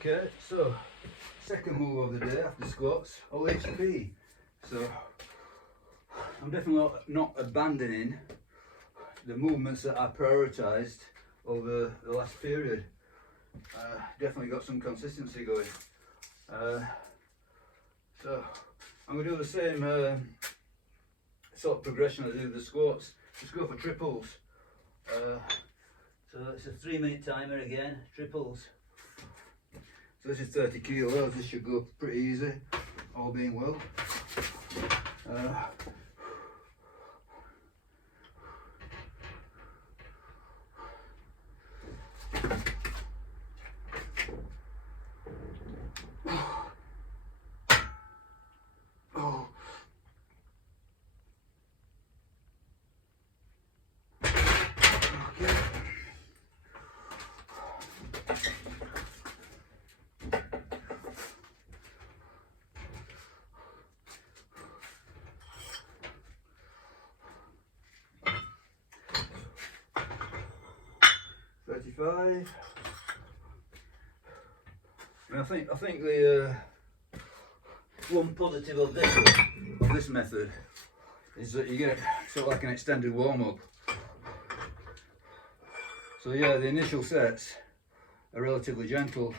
Okay, so second move of the day after squats, OHP. So I'm definitely not abandoning the movements that I prioritised over the last period. Definitely got some consistency going. So I'm going to do the same sort of progression as I do the squats. Just go for triples. So it's a 3-minute timer again, triples. So this is 30 kilos, this should go pretty easy, all being well. I mean, I think the one positive of this method is that you get sort of like an extended warm-up. So yeah, the initial sets are relatively gentle.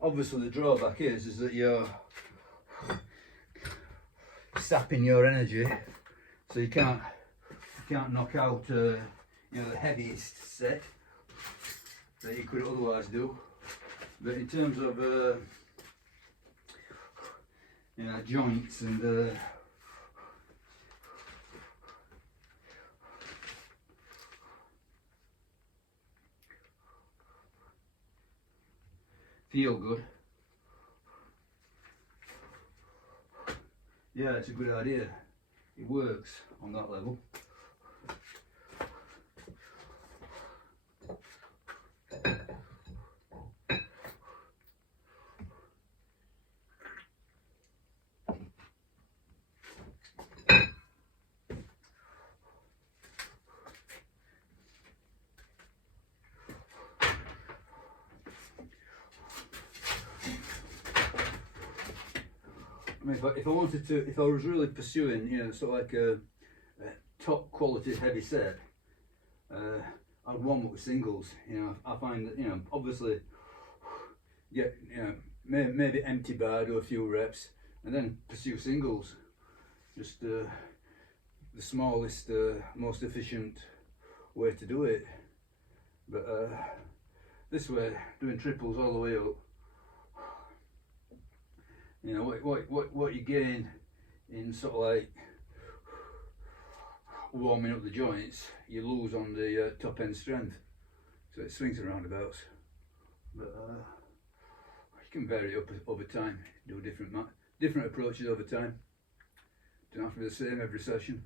Obviously the drawback is that you're sapping your energy, so you can't knock out you know, the heaviest set that you could otherwise do. But in terms of you know, joints and feel good, yeah, it's a good idea. It works on that level. I mean, if I wanted to, if I was really pursuing, you know, sort of like a top quality heavy set, I'd warm up with singles. You know, I find that, you know, obviously, get, you know, maybe empty bar, do a few reps, and then pursue singles. Just the smallest, most efficient way to do it. But this way, doing triples all the way up, you know, what you gain in sort of like warming up the joints, you lose on the top end strength. So it swings and roundabouts. But you can vary it up over time, do different approaches over time. Don't have to be the same every session.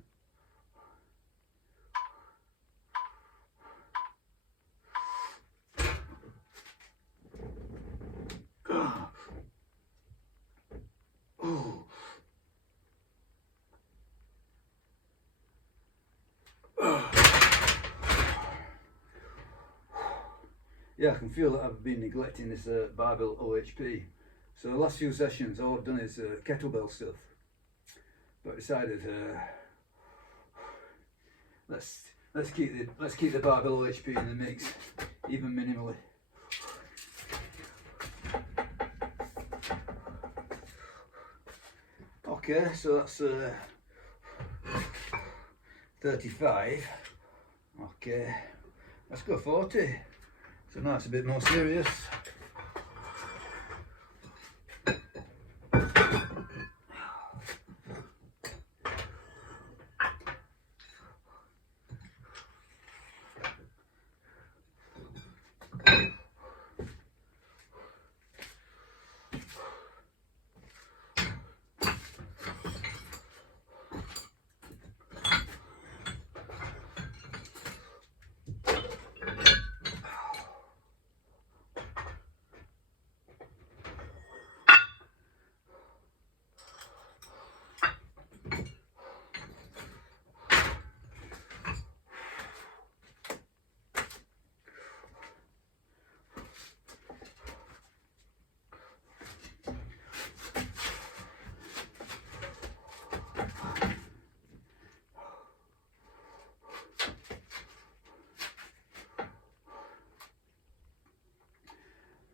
Yeah, I can feel that I've been neglecting this barbell OHP. So the last few sessions, all I've done is kettlebell stuff. But I decided let's keep the barbell OHP in the mix, even minimally. Okay, so that's 35. Okay, let's go 40. So now it's a bit more serious.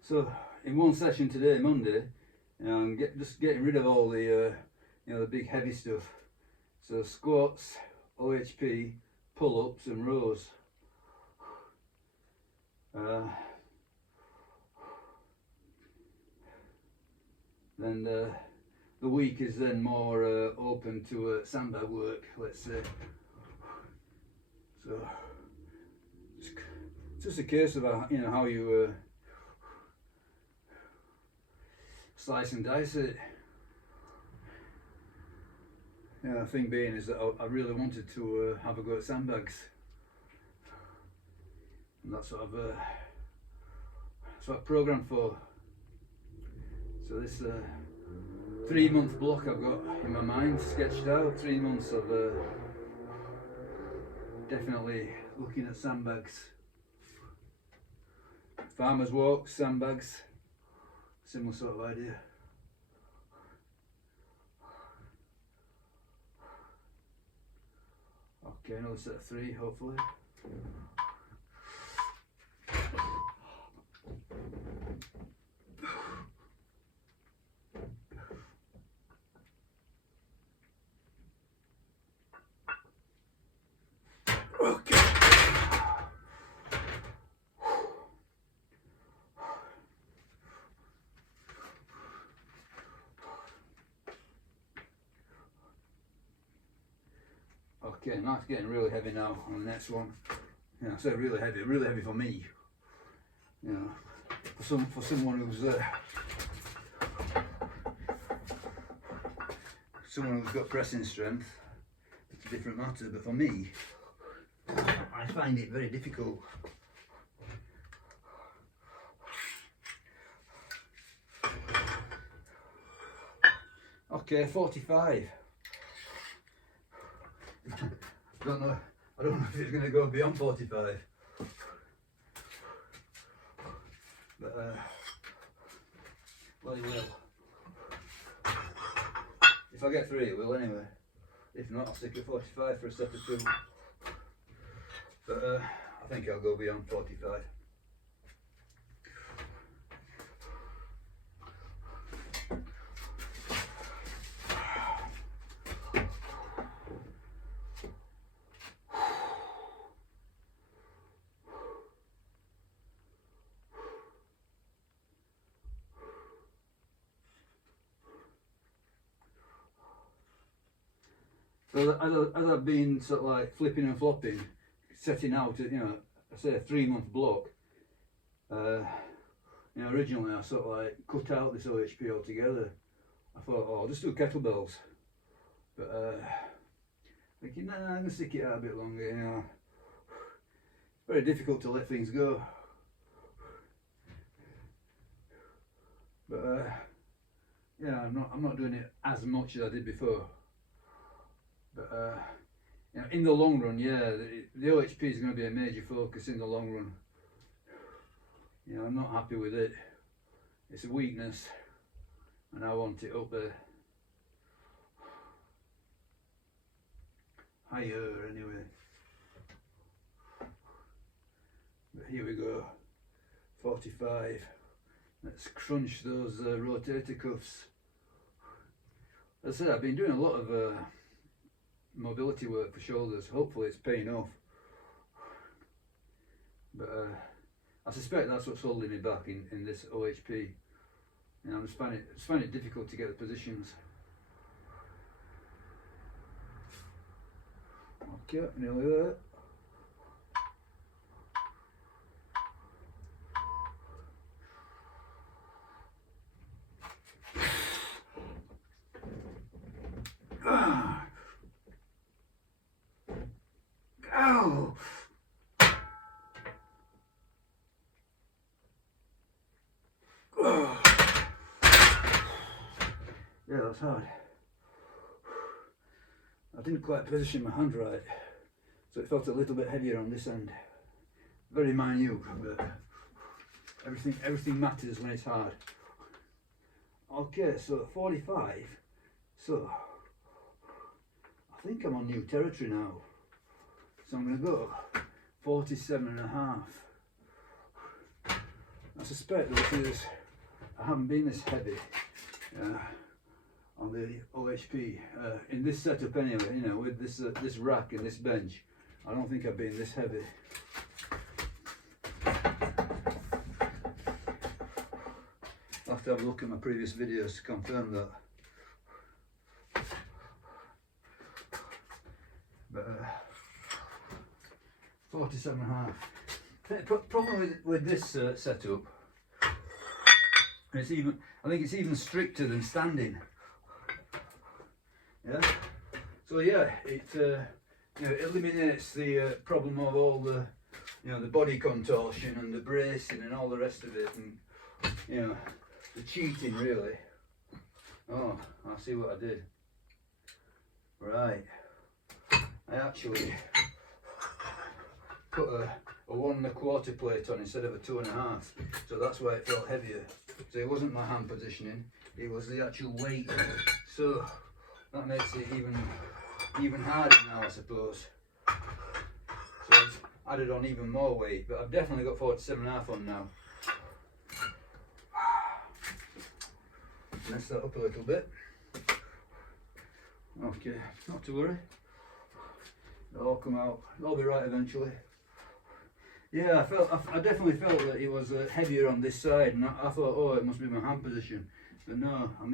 So in one session today, Monday, I'm just getting rid of all the the big heavy stuff. So squats, OHP, pull-ups and rows. Then the week is then more open to sandbag work, let's say. So it's just a case of how you slice and dice it. The thing being is that I really wanted to have a go at sandbags, and that's what I've programmed for. So this 3-month block I've got in my mind sketched out. 3 months of definitely looking at sandbags. Farmers walks, sandbags, similar sort of idea. Okay, another set of 3 hopefully. Okay. Okay, now it's getting really heavy now on the next one. I say really heavy for me. For someone who's got pressing strength, it's a different matter. But for me, I find it very difficult. Okay, 45. I don't know if it's going to go beyond 45. But well, it will. If I get 3, it will anyway. If not, I'll stick at 45 for a set of 2. But I think I'll go beyond 45. So as I've been sort of like flipping and flopping, setting out, say a 3-month block. Originally I sort of like cut out this OHP altogether. I thought, I'll just do kettlebells, but thinking, nah, I'm gonna stick it out a bit longer. It's very difficult to let things go. But I'm not doing it as much as I did before. But in the long run, the OHP is going to be a major focus in the long run. I'm not happy with it. It's a weakness, and I want it up there. Higher, anyway. But here we go. 45. Let's crunch those rotator cuffs. As I said, I've been doing a lot of mobility work for shoulders. Hopefully it's paying off, but I suspect that's what's holding me back in this OHP. I just find it difficult to get the positions. Okay, nearly there. Ow! Yeah, that's hard. I didn't quite position my hand right, so it felt a little bit heavier on this end. Very minute, but everything matters when it's hard. Okay, so 45. So I think I'm on new territory now. So I'm going to go 47.5. suspect that I haven't been this heavy on the OHP in this setup anyway. You know, with this rack and this bench, I don't think I've been this heavy. I'll have to have a look at my previous videos to confirm that. But 47.5. The problem with this setup, it's even, I think it's even stricter than standing. Yeah. So yeah, it you know, it eliminates the problem of all the, you know, the body contortion and the bracing and all the rest of it, and you know, the cheating really. Oh, I see what I did. Right. I actually put a 1 1/4 plate on instead of a 2 1/2, so that's why it felt heavier. So it wasn't my hand positioning, it was the actual weight. So that makes it even harder now, I suppose. So I've added on even more weight, but I've definitely got 47.5 on now. Mess that up a little bit. Okay, not to worry. It'll all come out. It'll be right eventually. Yeah, I definitely felt that it was heavier on this side, and I thought, oh, it must be my hand position. But no, I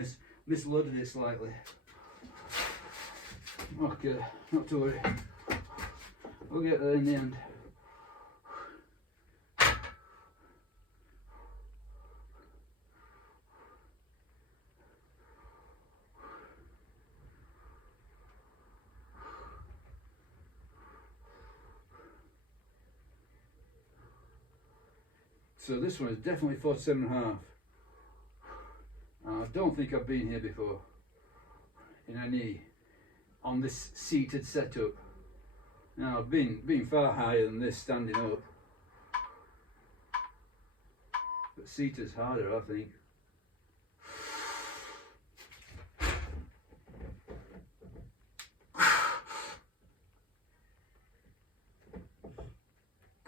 misloaded it slightly. Okay, not to worry. We'll get there in the end. So this one is definitely 47.5. I don't think I've been here before on this seated setup. Now I've been far higher than this standing up, but seated's harder, I think.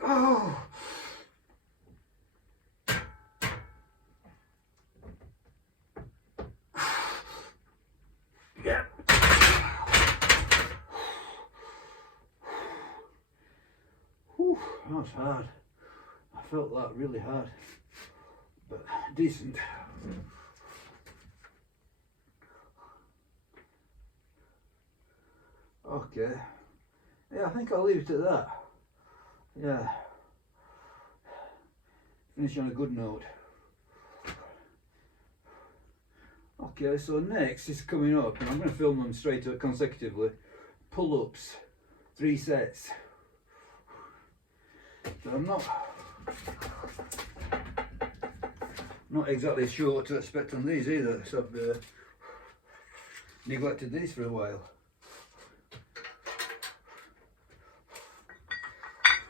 Oh. Yeah. Whew, that was hard. I felt that really hard, but decent. Okay. Yeah, I think I'll leave it at that. Yeah. Finish on a good note. Okay, so next is coming up, and I'm going to film them straight up consecutively. Pull-ups, 3 sets. So I'm not exactly sure what to expect on these either, so I've neglected these for a while.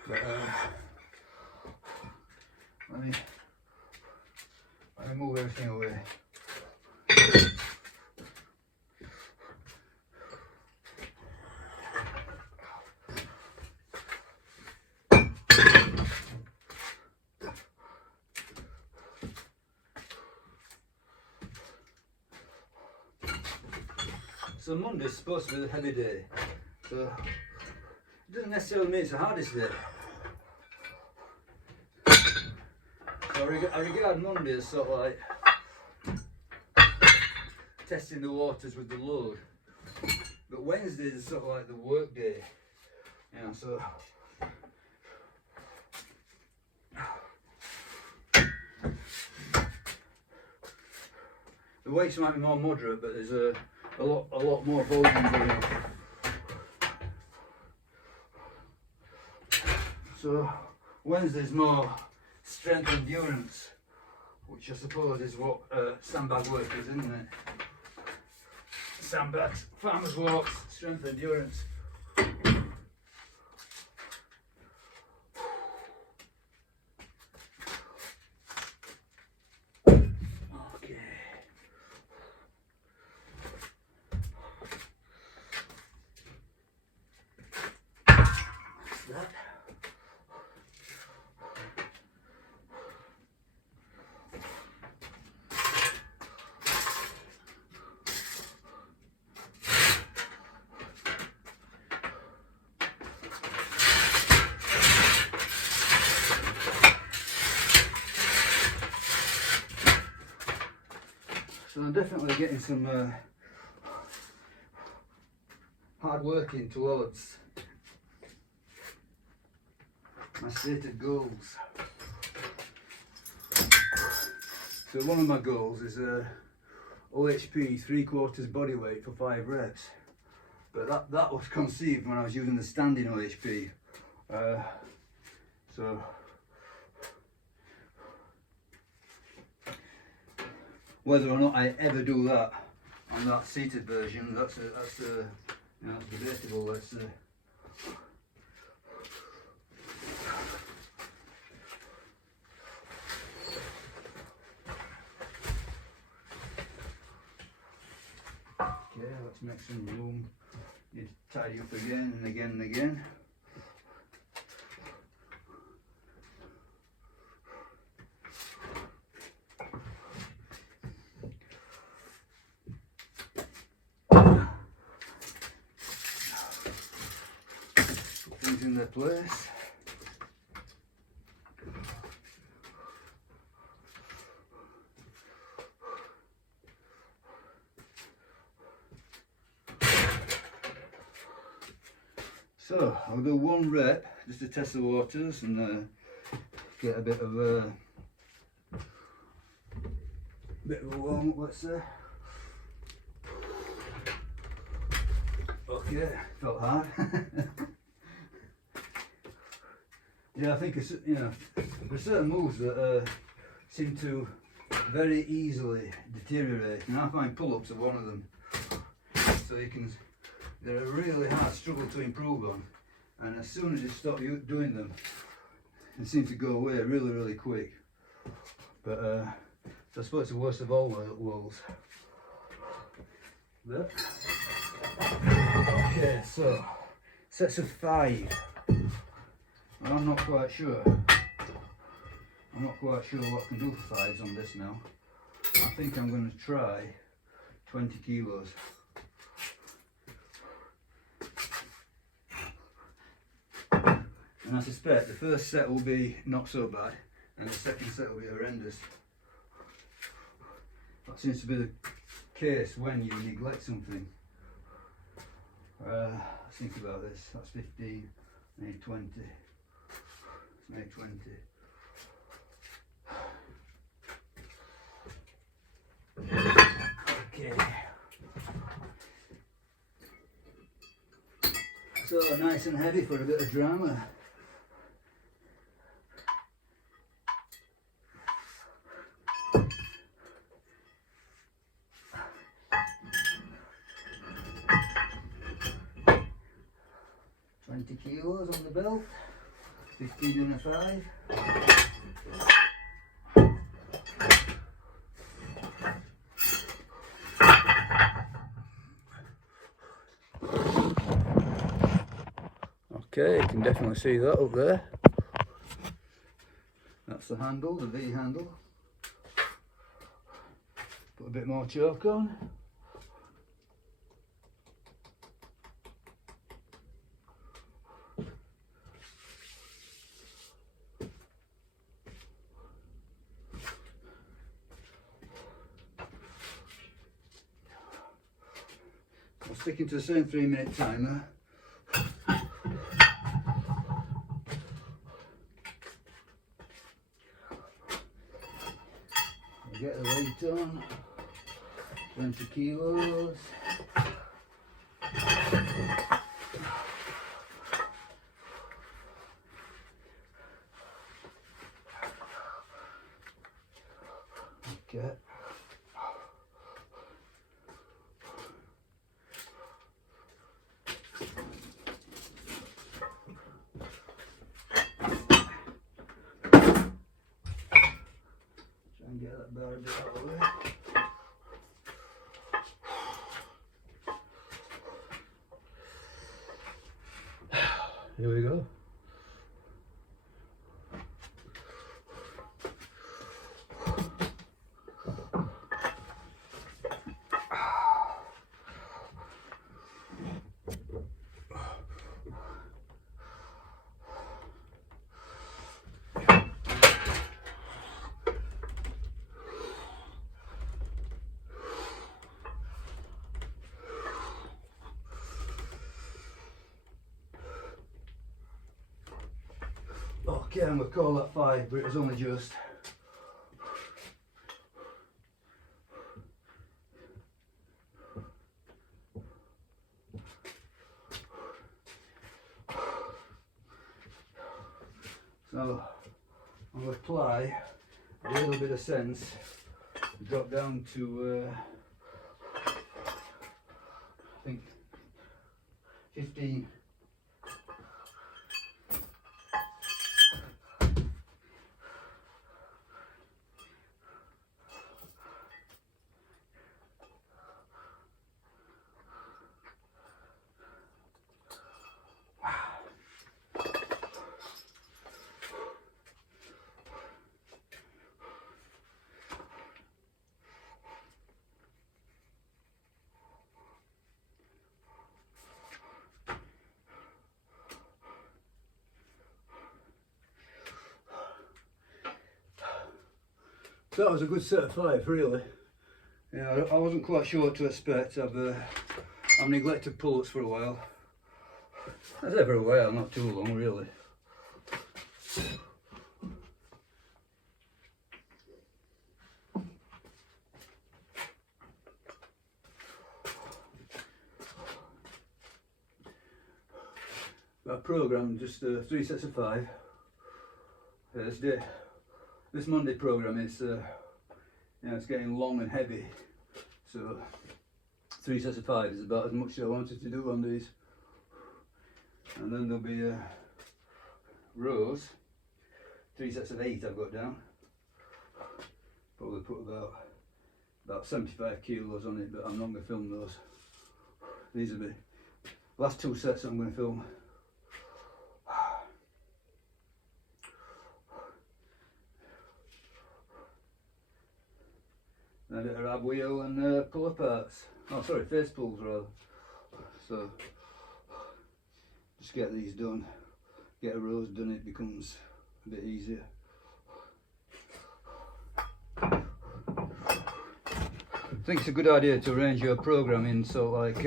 But let me move everything away. So Monday's supposed to be the heavy day, so it doesn't necessarily mean it's the hardest day. So I regard Monday as sort of like testing the waters with the load, but Wednesday is sort of like the work day, you know, so the weights might be more moderate, but there's a lot more volume going on. So Wednesday's more strength and endurance, which I suppose is what sandbag work is, isn't it? Sandbags, farmers walks, strength and endurance. So I'm definitely getting some hard work in towards my stated goals. So one of my goals is OHP 3/4 body weight for 5 reps. But that was conceived when I was using the standing OHP. So whether or not I ever do that on that seated version, that's debatable. Let's see. Okay, let's make some room. You tidy up again and again and again. Put things in their place. So I'll do 1 rep just to test the waters and get a bit of a warm up, let's say. Okay, felt hard. Yeah, I think it's, there's certain moves that seem to very easily deteriorate, and I find pull-ups are one of them. So they're a really hard struggle to improve on, and as soon as you stop doing them, they seem to go away really, really quick. But so I suppose it's the worst of all worlds. There. Okay, so sets of 5. Well, I'm not quite sure. I'm not quite sure what I can do for 5s on this now. I think I'm going to try 20 kilos. And I suspect the first set will be not so bad, and the second set will be horrendous. That seems to be the case when you neglect something. Let's think about this. That's 15, I need 20. Let's make 20. Okay. So nice and heavy for a bit of drama. Kilos on the belt, 15 and a 5. Okay, you can definitely see that up there. That's the handle, the V handle. Put a bit more choke on. I'm sticking to the same 3-minute timer. I'll get the weight on, 20 kilos. Okay. Get that bar a bit out of the way. Here we go. Okay, I'm going to call that 5, but it was only just. So I'm going to apply a little bit of sense, drop down to I think 15. So that was a good set of 5, really. Yeah, I wasn't quite sure what to expect. I've neglected pull-ups for a while. That's ever a while, not too long, really. I programmed just 3 sets of 5. This Monday program is, it's getting long and heavy, so 3 sets of 5 is about as much as I wanted to do on these. And then there'll be rows, 3 sets of 8 I've got down. Probably put about 75 kilos on it, but I'm not going to film those. These are the last 2 sets I'm going to film. A bit of ab wheel and pull aparts. Oh, sorry, face pulls rather. So just get these done, get a rows done, it becomes a bit easier. I think it's a good idea to arrange your programming so like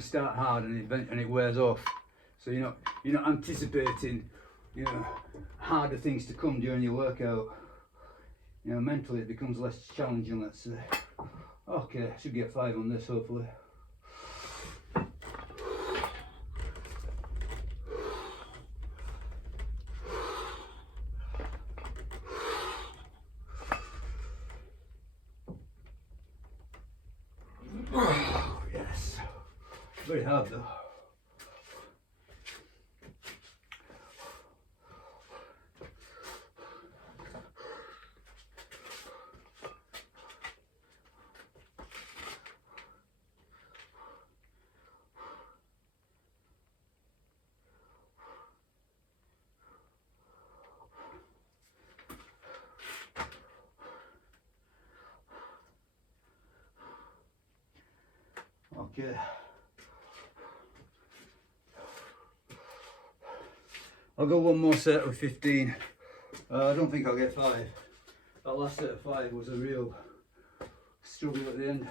start hard and it wears off. So you're not anticipating harder things to come during your workout. Mentally it becomes less challenging, let's say. Okay, I should get 5 on this hopefully. Oh, yes. Very hard though. Okay. I'll go one more set with 15. I don't think I'll get 5. That last set of 5 was a real struggle at the end.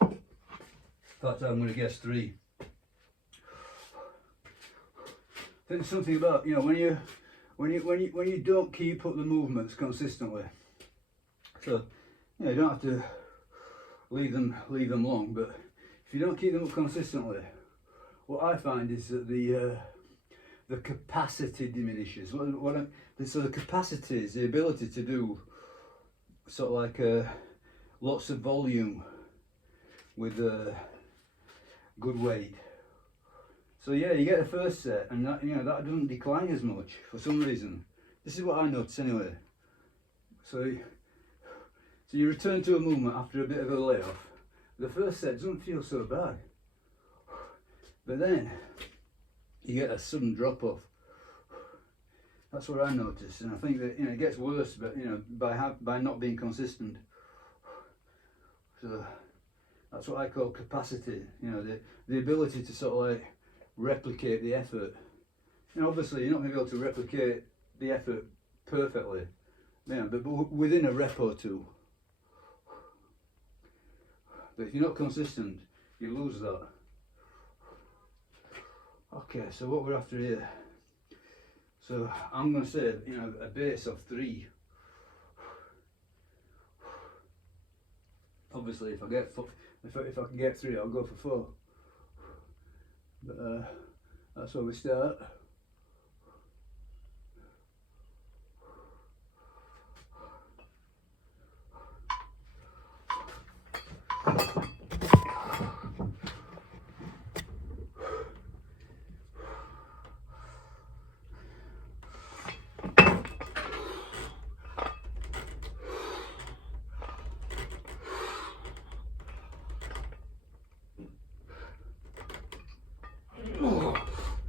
In fact, I'm going to guess 3. I think something about when you don't keep up the movements consistently. So you don't have to leave them long, but if you don't keep them up consistently, what I find is that the capacity diminishes. So the capacity is the ability to do sort of like lots of volume with good weight. So yeah, you get the first set, and that that doesn't decline as much for some reason. This is what I notice anyway. So you return to a movement after a bit of a layoff. The first set doesn't feel so bad, but then you get a sudden drop off. That's what I noticed, and I think that it gets worse, but by not being consistent. So that's what I call capacity. The ability to sort of like replicate the effort. Obviously you're not going to be able to replicate the effort perfectly, but within a rep or two. But if you're not consistent, you lose that. Okay, so what we're after here. So I'm going to say, you know, a base of 3. Obviously, if I can get 3, I'll go for 4. But that's where we start.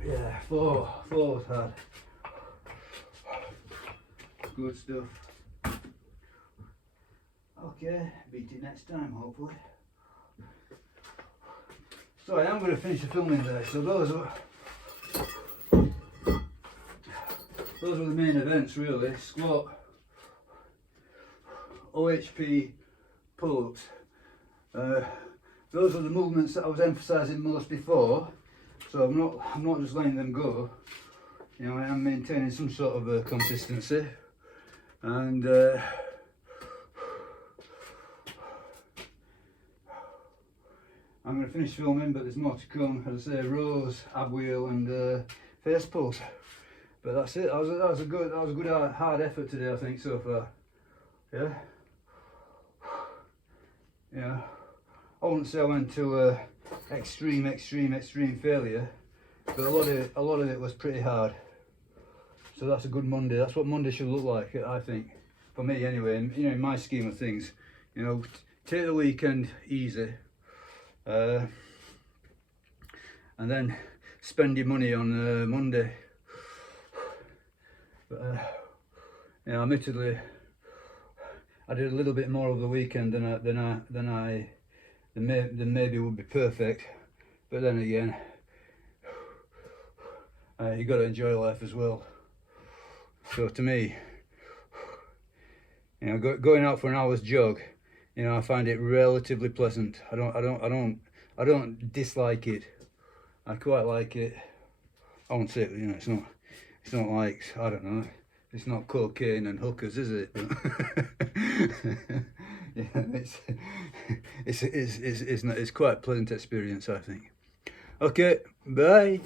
Yeah, 4 was hard. Good stuff. Okay, beat it next time, hopefully. So I am going to finish the filming there. So those were the main events, really. Squat, OHP, pull-ups. Those are the movements that I was emphasising most before. So I'm not just letting them go. You know, I am maintaining some sort of consistency. And I'm going to finish filming, but there's more to come. As I say, rows, ab wheel, and face pulls. But that's it. That was a good hard effort today, I think, so far. Yeah. Yeah. I wouldn't say I went to extreme failure, but a lot of it was pretty hard. So that's a good Monday. That's what Monday should look like, I think, for me anyway. And, you know, in my scheme of things, you know, take the weekend easy, and then spend your money on Monday. But you know, admittedly, I did a little bit more over the weekend than maybe would be perfect. But then again, you got to enjoy life as well. So to me, you know, going out for an hour's jog, you know, I find it relatively pleasant. I don't dislike it. I quite like it. I won't say, you know, it's not like, I don't know, it's not cocaine and hookers, is it? Yeah, it's quite a pleasant experience, I think. Okay, bye.